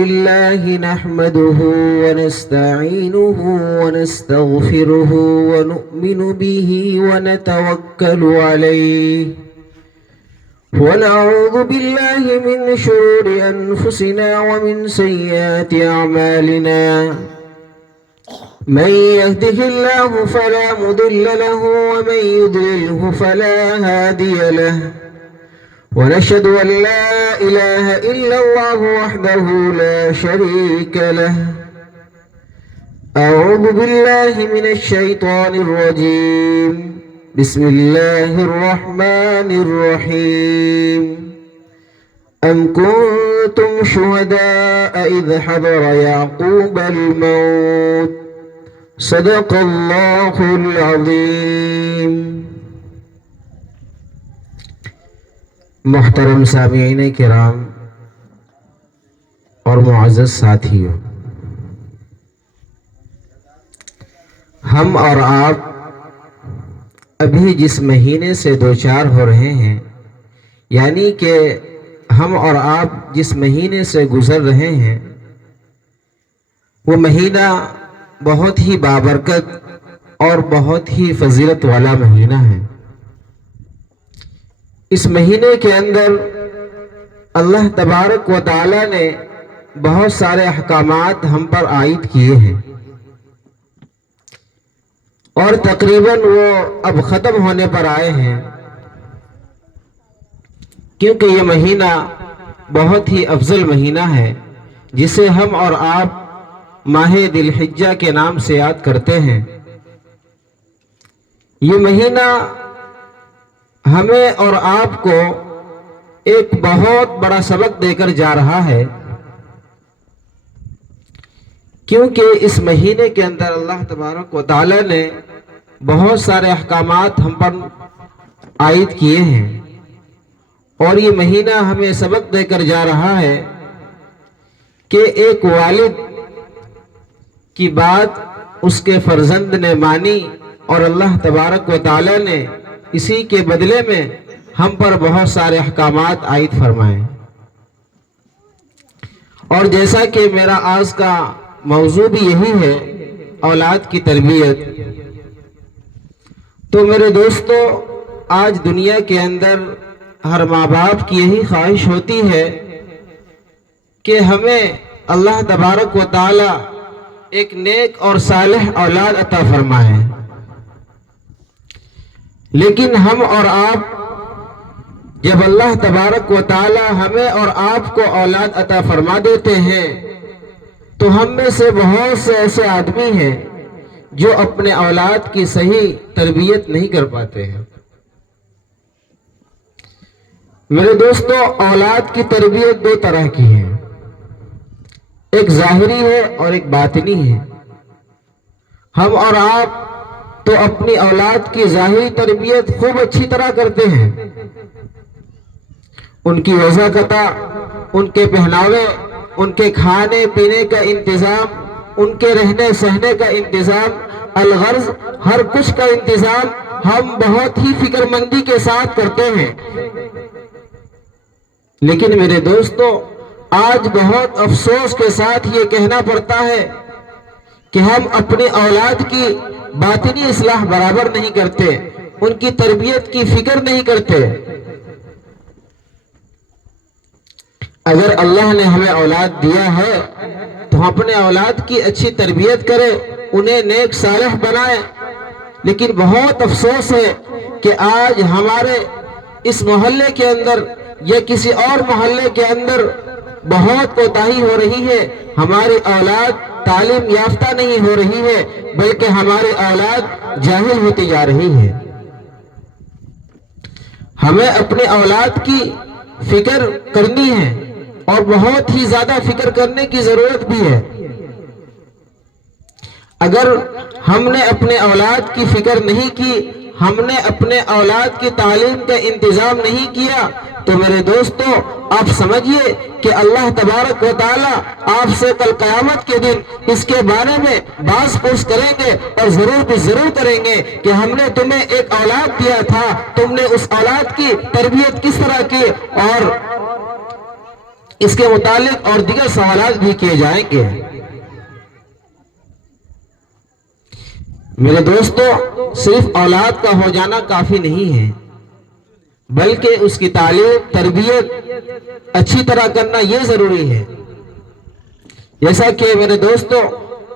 لله نحمده ونستعينه ونستغفره ونؤمن به ونتوكل عليه ونعوذ بالله من شرور أنفسنا ومن سيئات أعمالنا من يهده الله فلا مضل له ومن يضلله فلا هادي له ونشهد أن لا إله إلا الله وحده لا شريك له أعوذ بالله من الشيطان الرجيم بسم الله الرحمن الرحيم أم كنتم شهداء إذ حضر يعقوب الموت صدق الله العظيم. محترم سامعین کرام اور معزز ساتھیوں، ہم اور آپ ابھی جس مہینے سے دوچار ہو رہے ہیں، یعنی کہ ہم اور آپ جس مہینے سے گزر رہے ہیں، وہ مہینہ بہت ہی بابرکت اور بہت ہی فضیلت والا مہینہ ہے۔ اس مہینے کے اندر اللہ تبارک و تعالی نے بہت سارے احکامات ہم پر عائد کیے ہیں، اور تقریباً وہ اب ختم ہونے پر آئے ہیں، کیونکہ یہ مہینہ بہت ہی افضل مہینہ ہے جسے ہم اور آپ ماہ ذی الحجہ کے نام سے یاد کرتے ہیں۔ یہ مہینہ ہمیں اور آپ کو ایک بہت بڑا سبق دے کر جا رہا ہے، کیونکہ اس مہینے کے اندر اللہ تبارک و تعالی نے بہت سارے احکامات ہم پر عائد کیے ہیں، اور یہ مہینہ ہمیں سبق دے کر جا رہا ہے کہ ایک والد کی بات اس کے فرزند نے مانی، اور اللہ تبارک و تعالی نے اسی کے بدلے میں ہم پر بہت سارے احکامات عائد فرمائے۔ اور جیسا کہ میرا آج کا موضوع بھی یہی ہے، اولاد کی تربیت، تو میرے دوستو، آج دنیا کے اندر ہر ماں باپ کی یہی خواہش ہوتی ہے کہ ہمیں اللہ تبارک و تعالی ایک نیک اور صالح اولاد عطا فرمائے، لیکن ہم اور آپ جب اللہ تبارک و تعالی ہمیں اور آپ کو اولاد عطا فرما دیتے ہیں تو ہم میں سے بہت سے ایسے آدمی ہیں جو اپنے اولاد کی صحیح تربیت نہیں کر پاتے ہیں۔ میرے دوستو، اولاد کی تربیت دو طرح کی ہے، ایک ظاہری ہے اور ایک باطنی ہے۔ ہم اور آپ تو اپنی اولاد کی ظاہری تربیت خوب اچھی طرح کرتے ہیں، ان کی وضاحت، ان کے پہناوے، ان کے کھانے پینے کا انتظام، ان کے رہنے سہنے کا انتظام، الغرض ہر کچھ کا انتظام ہم بہت ہی فکر مندی کے ساتھ کرتے ہیں۔ لیکن میرے دوستو، آج بہت افسوس کے ساتھ یہ کہنا پڑتا ہے کہ ہم اپنی اولاد کی باطنی اصلاح برابر نہیں کرتے، ان کی تربیت کی فکر نہیں کرتے۔ اگر اللہ نے ہمیں اولاد دیا ہے تو ہم اپنے اولاد کی اچھی تربیت کریں، انہیں نیک صالح بنائیں، لیکن بہت افسوس ہے کہ آج ہمارے اس محلے کے اندر یا کسی اور محلے کے اندر بہت کوتاہی ہو رہی ہے۔ ہماری اولاد تعلیم یافتہ نہیں ہو رہی ہے، بلکہ ہماری اولاد جاہل ہوتی جا رہی ہے۔ ہمیں اپنے اولاد کی فکر کرنی ہے، اور بہت ہی زیادہ فکر کرنے کی ضرورت بھی ہے۔ اگر ہم نے اپنے اولاد کی فکر نہیں کی، ہم نے اپنے اولاد کی تعلیم کا انتظام نہیں کیا، تو میرے دوستو آپ سمجھیے کہ اللہ تبارک و تعالی آپ سے کل قیامت کے دن اس کے بارے میں باز پرس کریں گے، اور ضرور بھی ضرور کریں گے کہ ہم نے تمہیں ایک اولاد دیا تھا، تم نے اس اولاد کی تربیت کس طرح کی، اور اس کے متعلق اور دیگر سوالات بھی کیے جائیں گے۔ میرے دوستو، صرف اولاد کا ہو جانا کافی نہیں ہے، بلکہ اس کی تعلیم تربیت اچھی طرح کرنا یہ ضروری ہے۔ جیسا کہ میرے دوستو،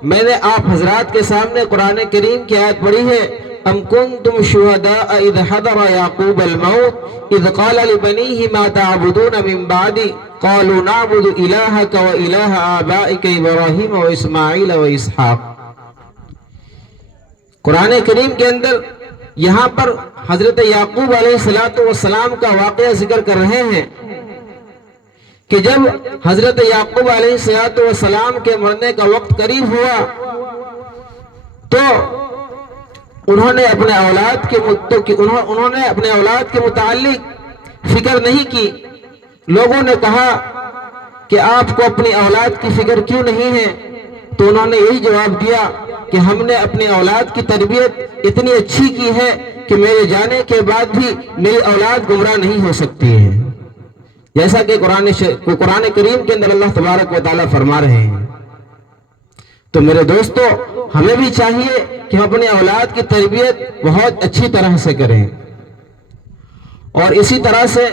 میں نے آپ حضرات کے سامنے قرآن کریم کی آیت پڑھی ہے، ام کنتم شہداء اذ حضر یعقوب الموت اذ قال لبنیہ ما تعبدون من بعدی قالوا نعبد الہک و الہ آبائک ابراہیم و اسماعیل و اسحاق۔ قرآن کریم کے اندر یہاں پر حضرت یعقوب علیہ السلام کا واقعہ ذکر کر رہے ہیں کہ جب حضرت یعقوب علیہ السلام کے مرنے کا وقت قریب ہوا تو انہوں نے اپنے اولاد کے متعلق فکر نہیں کی۔ لوگوں نے کہا کہ آپ کو اپنی اولاد کی فکر کیوں نہیں ہے؟ تو انہوں نے یہی جواب دیا کہ ہم نے اپنی اولاد کی تربیت اتنی اچھی کی ہے کہ میرے جانے کے بعد بھی میری اولاد گمراہ نہیں ہو سکتی ہے، جیسا کہ قرآن کریم کے اندر اللہ تبارک و تعالیٰ فرما رہے ہیں۔ تو میرے دوستو، ہمیں بھی چاہیے کہ ہم اپنے اولاد کی تربیت بہت اچھی طرح سے کریں، اور اسی طرح سے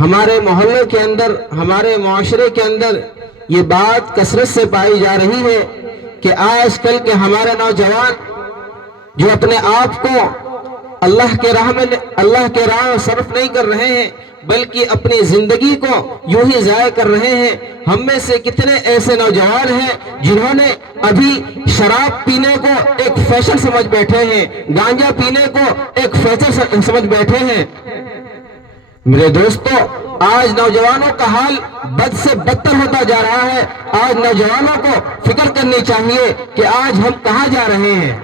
ہمارے محلے کے اندر، ہمارے معاشرے کے اندر یہ بات کثرت سے پائی جا رہی ہے کہ آج کل کے ہمارے نوجوان جو اپنے آپ کو اللہ کے راہ میں صرف نہیں کر رہے ہیں، بلکہ اپنی زندگی کو یوں ہی ضائع کر رہے ہیں۔ ہم میں سے کتنے ایسے نوجوان ہیں جنہوں نے ابھی شراب پینے کو ایک فیشن سمجھ بیٹھے ہیں، گانجا پینے کو ایک فیشن سمجھ بیٹھے ہیں۔ میرے دوستو، آج نوجوانوں کا حال بد سے بدتر ہوتا جا رہا ہے۔ آج نوجوانوں کو فکر کرنی چاہیے کہ آج ہم کہاں جا رہے ہیں۔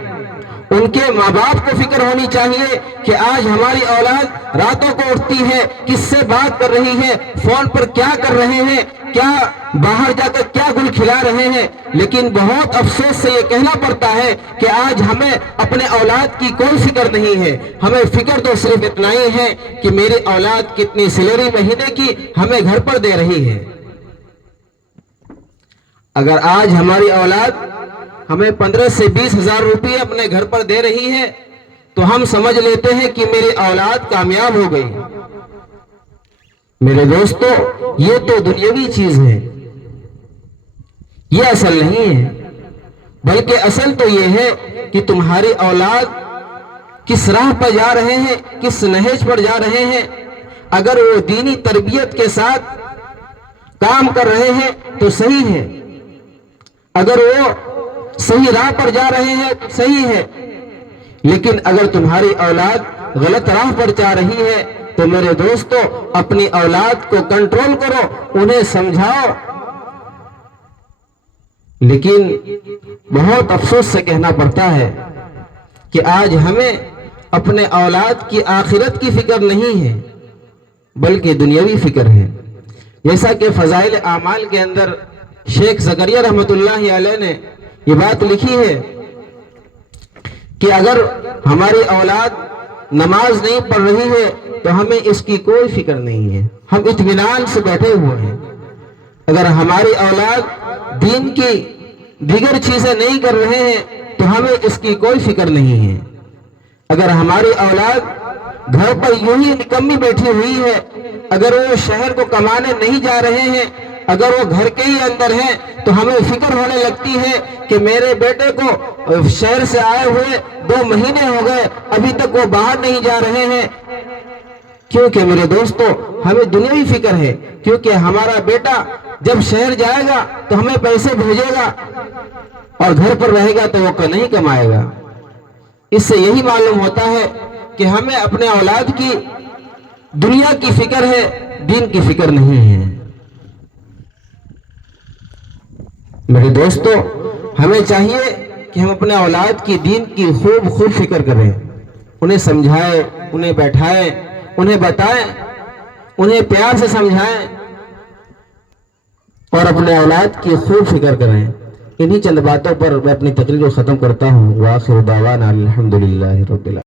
ان کے ماں باپ کو فکر ہونی چاہیے کہ آج ہماری اولاد راتوں کو اٹھتی ہے، کس سے بات کر رہی ہے، فون پر کیا کر رہے ہیں، کیا باہر جا کر کیا گل کھلا رہے ہیں۔ لیکن بہت افسوس سے یہ کہنا پڑتا ہے کہ آج ہمیں اپنے اولاد کی کوئی فکر نہیں ہے۔ ہمیں فکر تو صرف اتنا ہی ہے کہ میری اولاد کتنی سیلری مہینے کی ہمیں گھر پر دے رہی ہے۔ اگر آج ہماری اولاد ہمیں 15 سے 20 ہزار روپے اپنے گھر پر دے رہی ہے تو ہم سمجھ لیتے ہیں کہ میری اولاد کامیاب ہو گئی۔ میرے دوستو، یہ تو دنیاوی چیز ہے، یہ اصل نہیں ہے، بلکہ اصل تو یہ ہے کہ تمہاری اولاد کس راہ پر جا رہے ہیں، کس نہج پر جا رہے ہیں۔ اگر وہ دینی تربیت کے ساتھ کام کر رہے ہیں تو صحیح ہے، اگر وہ صحیح راہ پر جا رہے ہیں تو صحیح ہے، لیکن اگر تمہاری اولاد غلط راہ پر جا رہی ہے تو میرے دوستو، اپنی اولاد کو کنٹرول کرو، انہیں سمجھاؤ۔ لیکن بہت افسوس سے کہنا پڑتا ہے کہ آج ہمیں اپنے اولاد کی آخرت کی فکر نہیں ہے، بلکہ دنیاوی فکر ہے۔ جیسا کہ فضائل اعمال کے اندر شیخ زکریا رحمت اللہ علیہ نے یہ بات لکھی ہے کہ اگر ہماری اولاد نماز نہیں پڑھ رہی ہے تو ہمیں اس کی کوئی فکر نہیں ہے، ہم اطمینان سے بیٹھے ہوئے ہیں۔ اگر ہماری اولاد دین کی دیگر چیزیں نہیں کر رہے ہیں تو ہمیں اس کی کوئی فکر نہیں ہے۔ اگر ہماری اولاد گھر پر یوں ہی نکمی بیٹھی ہوئی ہے، اگر وہ شہر کو کمانے نہیں جا رہے ہیں، اگر وہ گھر کے ہی اندر ہیں، تو ہمیں فکر ہونے لگتی ہے کہ میرے بیٹے کو شہر سے آئے ہوئے 2 مہینے ہو گئے، ابھی تک وہ باہر نہیں جا رہے ہیں۔ کیونکہ میرے دوستو، ہمیں دنیاوی فکر ہے، کیونکہ ہمارا بیٹا جب شہر جائے گا تو ہمیں پیسے بھیجے گا، اور گھر پر رہے گا تو وہ نہیں کمائے گا۔ اس سے یہی معلوم ہوتا ہے کہ ہمیں اپنے اولاد کی دنیا کی فکر ہے، دین کی فکر نہیں ہے۔ میرے دوستو، ہمیں چاہیے کہ ہم اپنے اولاد کی دین کی خوب فکر کریں، انہیں سمجھائیں، انہیں بیٹھائیں، انہیں بتائیں، انہیں پیار سے سمجھائیں، اور اپنے اولاد کی خوب فکر کریں۔ انہی چند باتوں پر میں اپنی تقریر کو ختم کرتا ہوں۔ وآخر دعوانا الحمدللہ رب العالمین۔